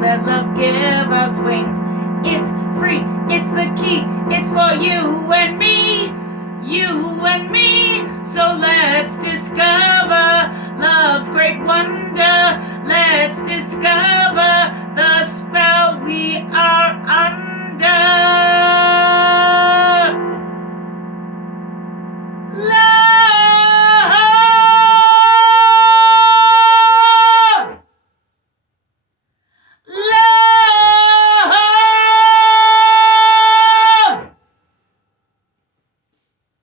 let love give us wings. It's free, it's the key, it's for you and me, you and me. So let's discover love's great wonder. Let's discover the spell we are under. Love! Love!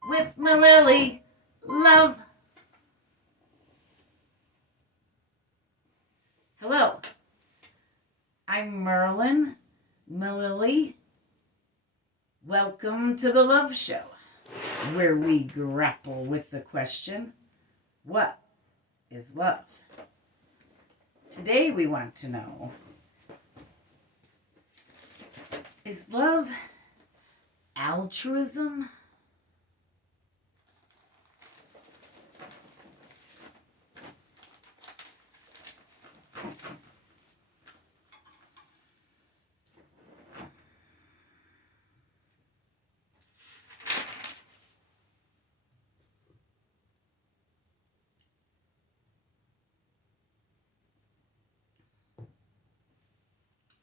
With Mililli, love. Hello, I'm Merlin, Mililli. Welcome to the Love Show, where we grapple with the question, what is love? Today we want to know, is love altruism?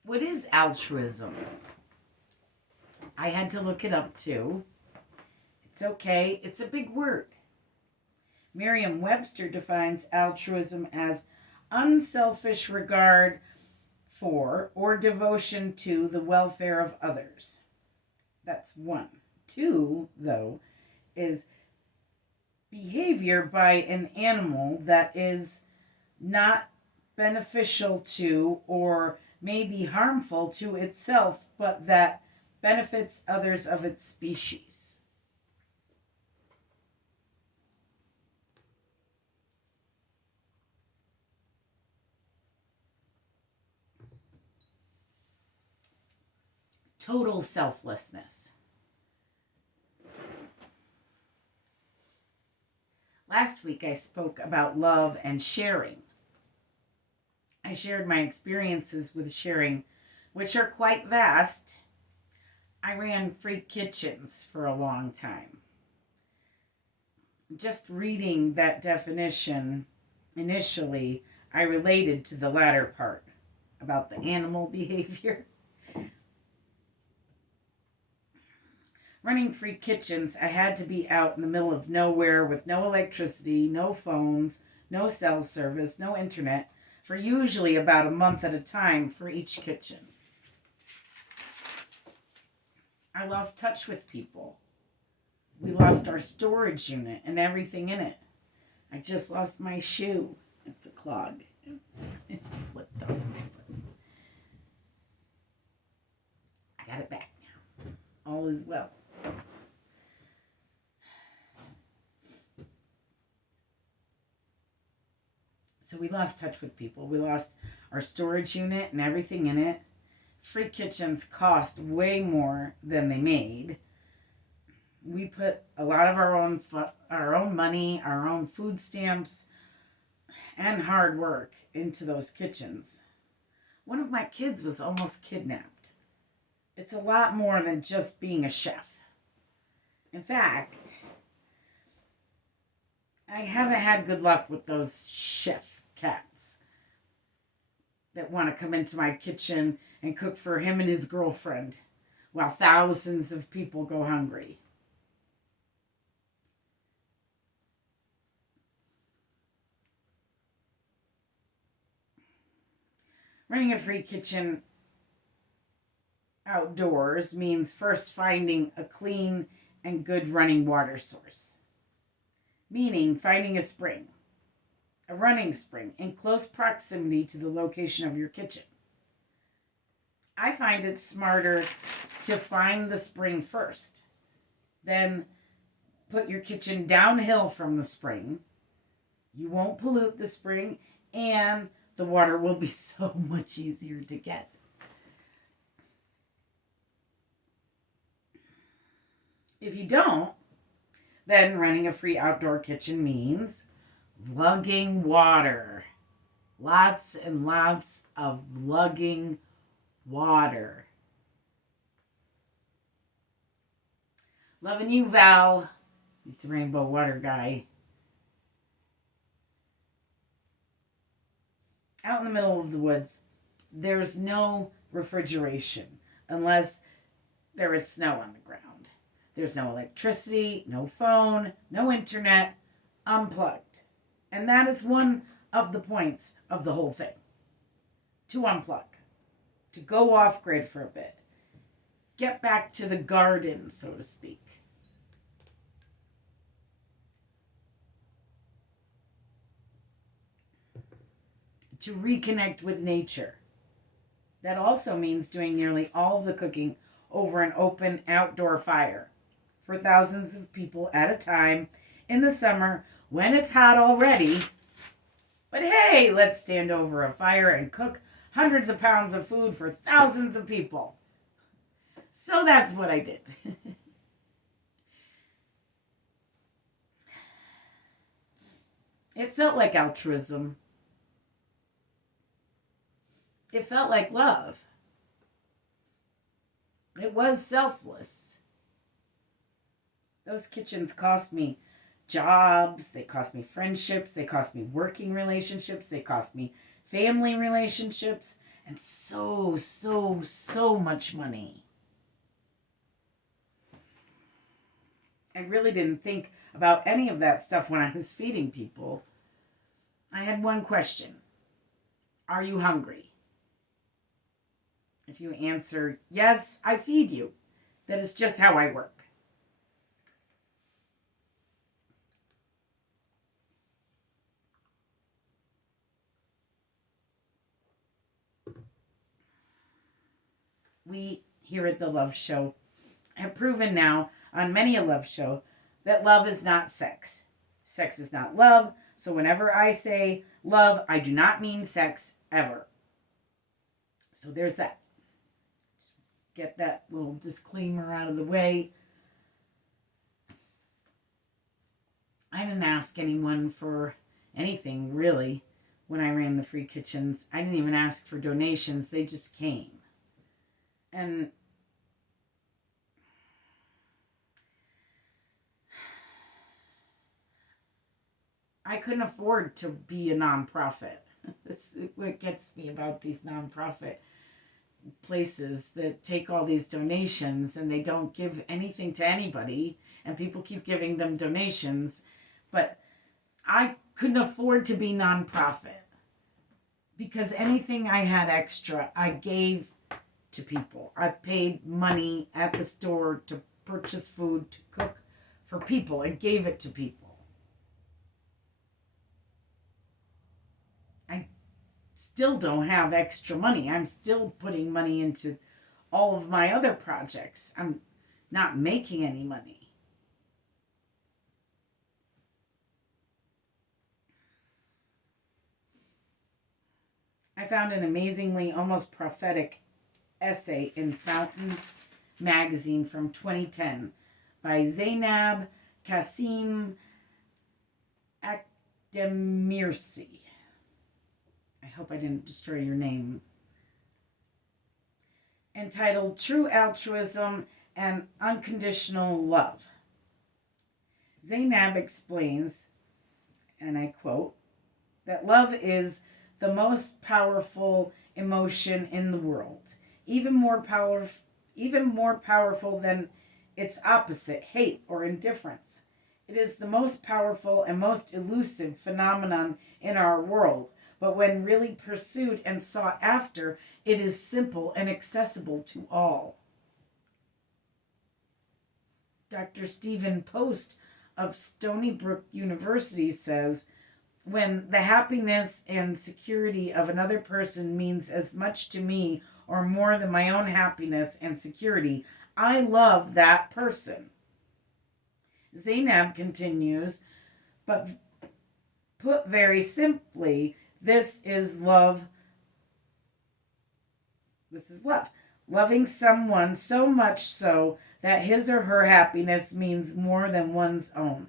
What is altruism? I had to look it up too. It's okay, it's a big word. Merriam-Webster defines altruism as unselfish regard for or devotion to the welfare of others. That's one. Two, though, is behavior by an animal that is not beneficial to or may be harmful to itself, but that benefits others of its species. Total selflessness. Last week I spoke about love and sharing. I shared my experiences with sharing, which are quite vast. I ran free kitchens for a long time. Just reading that definition, initially, I related to the latter part about the animal behavior. Running free kitchens, I had to be out in the middle of nowhere with no electricity, no phones, no cell service, no internet, for usually about a month at a time for each kitchen. I lost touch with people. We lost our storage unit and everything in it. I just lost my shoe. It's a clog. It slipped off my foot. I got it back now. All is well. So we lost touch with people. We lost our storage unit and everything in it. Free kitchens cost way more than they made. We put a lot of our own money, our own food stamps, and hard work into those kitchens. One of my kids was almost kidnapped. It's a lot more than just being a chef. In fact, I haven't had good luck with those chef cats that want to come into my kitchen and cook for him and his girlfriend while thousands of people go hungry. Running a free kitchen outdoors means first finding a clean and good running water source. Meaning finding a spring, a running spring, in close proximity to the location of your kitchen. I find it smarter to find the spring first, then put your kitchen downhill from the spring. You won't pollute the spring, and the water will be so much easier to get. If you don't, then running a free outdoor kitchen means lugging water. Lots and lots of lugging water. Loving you, Val. He's the rainbow water guy. Out in the middle of the woods, there's no refrigeration unless there is snow on the ground. There's no electricity, no phone, no internet, unplugged. And that is one of the points of the whole thing. To unplug. To go off grid for a bit. Get back to the garden, so to speak. To reconnect with nature. That also means doing nearly all of the cooking over an open outdoor fire for thousands of people at a time in the summer when it's hot already. But hey, let's stand over a fire and cook hundreds of pounds of food for thousands of people. So that's what I did. It felt like altruism. It felt like love. It was selfless. Those kitchens cost me jobs, they cost me friendships, they cost me working relationships, they cost me family relationships, and so much money. I really didn't think about any of that stuff when I was feeding people. I had one question. Are you hungry? If you answer yes, I feed you. That is just how I work. We here at the Love Show have proven now on many a love show that love is not sex. Sex is not love. So whenever I say love, I do not mean sex ever. So there's that. Get that little disclaimer out of the way. I didn't ask anyone for anything, really, when I ran the free kitchens. I didn't even ask for donations. They just came. And I couldn't afford to be a nonprofit. That's what gets me about these nonprofit places that take all these donations and they don't give anything to anybody, and people keep giving them donations. But I couldn't afford to be nonprofit because anything I had extra, I gave to people. I paid money at the store to purchase food to cook for people and gave it to people. I still don't have extra money. I'm still putting money into all of my other projects. I'm not making any money. I found an amazingly almost prophetic essay in Fountain magazine from 2010 by Zainab Kasim Akdemirsi. I hope I didn't destroy your name. Entitled True Altruism and Unconditional Love. Zainab explains, and I quote, that love is the most powerful emotion in the world, even more powerful than its opposite, hate or indifference. It is the most powerful and most elusive phenomenon in our world, but when really pursued and sought after, it is simple and accessible to all. Dr. Stephen Post of Stony Brook University says, when the happiness and security of another person means as much to me or more than my own happiness and security, I love that person. Zainab continues, but put very simply, this is love. This is love. Loving someone so much so that his or her happiness means more than one's own.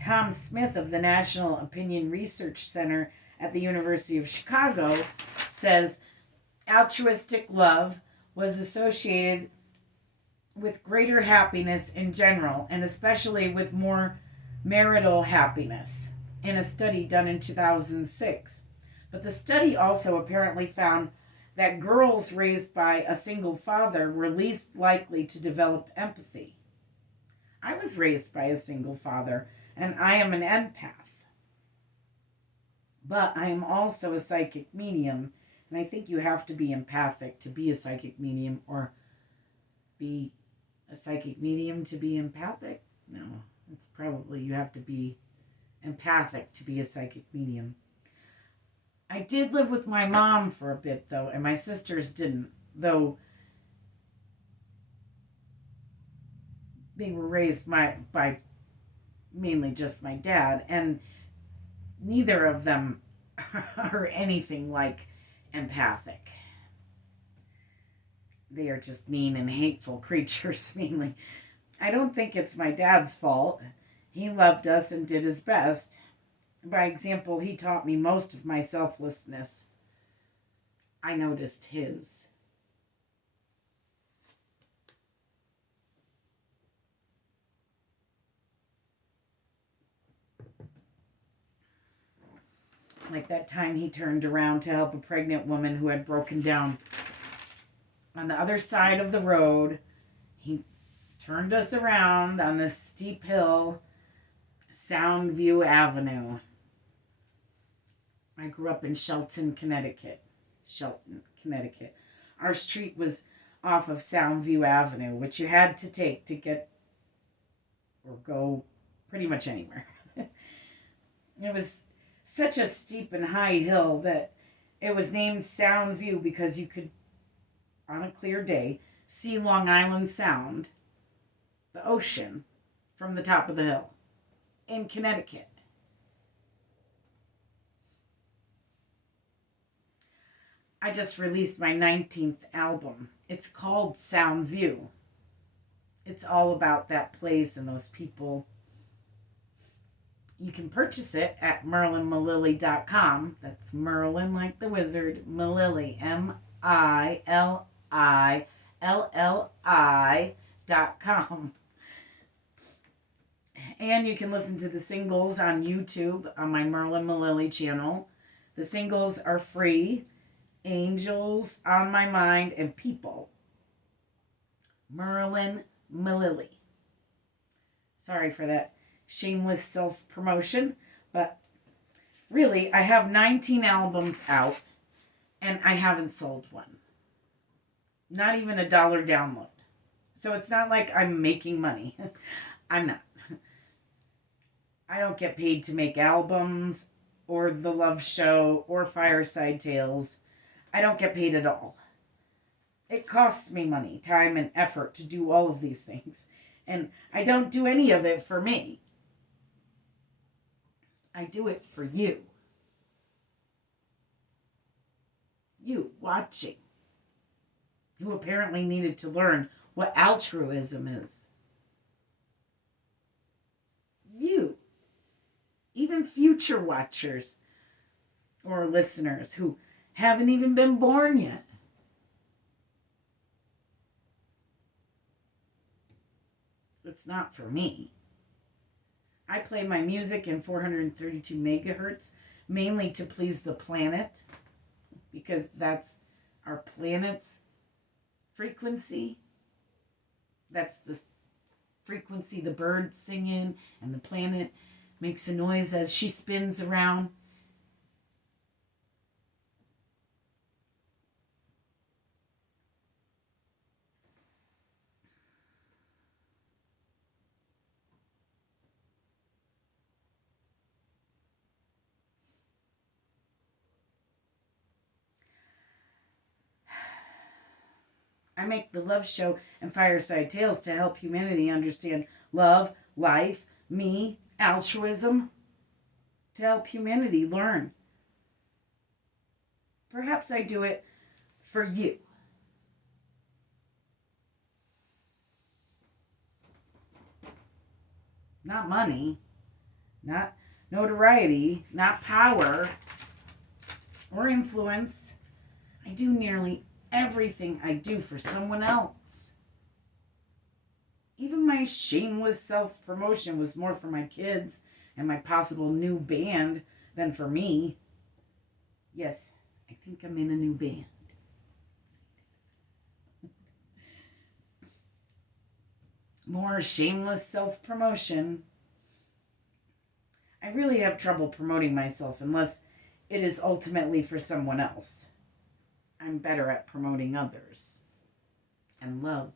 Tom Smith of the National Opinion Research Center at the University of Chicago says altruistic love was associated with greater happiness in general, and especially with more marital happiness, in a study done in 2006. But the study also apparently found that girls raised by a single father were least likely to develop empathy. I was raised by a single father, and I am an empath. But I am also a psychic medium, and I think you have to be empathic to be a psychic medium, or be a psychic medium to be empathic. No, it's probably you have to be empathic to be a psychic medium. I did live with my mom for a bit, though, and my sisters didn't, though they were raised by mainly just my dad, and neither of them are anything like empathic. They are just mean and hateful creatures, mainly. I don't think it's my dad's fault. He loved us and did his best. By example, he taught me most of my selflessness. I noticed his. Like that time he turned around to help a pregnant woman who had broken down on the other side of the road. He turned us around on this steep hill, Soundview Avenue. I grew up in Shelton, Connecticut. Our street was off of Soundview Avenue, which you had to take to get or go pretty much anywhere. It was such a steep and high hill that it was named Soundview because you could, on a clear day, see Long Island Sound, the ocean, from the top of the hill in Connecticut. I just released my 19th album. It's called Soundview. It's all about that place and those people. You can purchase it at merlinmililli.com. That's Merlin like the wizard. Mililli, MILLI.com. And you can listen to the singles on YouTube on my Merlin Mililli channel. The singles are free. Angels on My Mind and People. Merlin Mililli. Sorry for that shameless self-promotion, but really, I have 19 albums out, and I haven't sold one. Not even $1 download. So it's not like I'm making money. I'm not. I don't get paid to make albums, or The Love Show, or Fireside Tales. I don't get paid at all. It costs me money, time, and effort to do all of these things. And I don't do any of it for me. I do it for you. You watching. Who apparently needed to learn what altruism is. You. Even future watchers or listeners who haven't even been born yet. It's not for me. I play my music in 432 megahertz, mainly to please the planet, because that's our planet's frequency. That's the frequency the birds sing in, and the planet makes a noise as she spins around. I make the Love Show and Fireside Tales to help humanity understand love, life, me, altruism, to help humanity learn. Perhaps I do it for you. Not money. not notoriety, not power or influence. I do nearly everything I do for someone else. Even my shameless self-promotion was more for my kids and my possible new band than for me. Yes, I think I'm in a new band. More shameless self-promotion. I really have trouble promoting myself unless it is ultimately for someone else. I'm better at promoting others and love.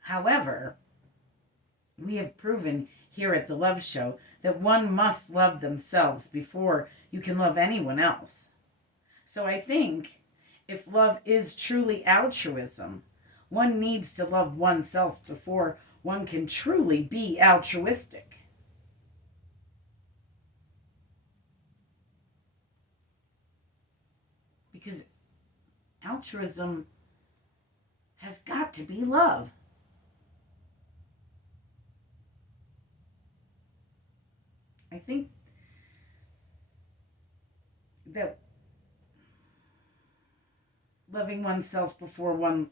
However, we have proven here at the Love Show that one must love themselves before you can love anyone else. So I think if love is truly altruism, one needs to love oneself before one can truly be altruistic. Because altruism has got to be love. I think that loving oneself before one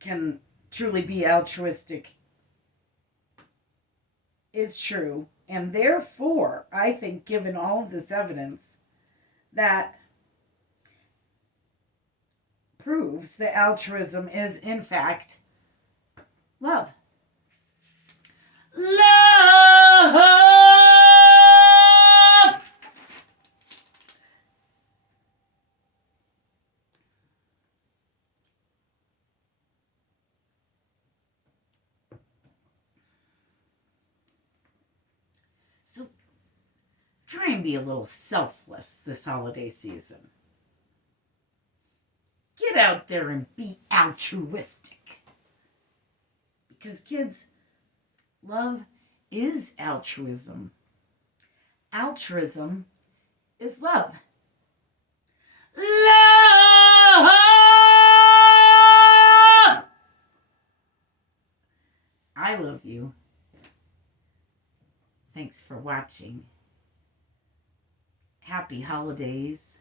can truly be altruistic is true. And therefore, I think, given all of this evidence, that proves that altruism is, in fact, love. Love! So try and be a little selfless this holiday season. Get out there and be altruistic. Because, kids, love is altruism. Altruism is love. Love! I love you. Thanks for watching. Happy holidays.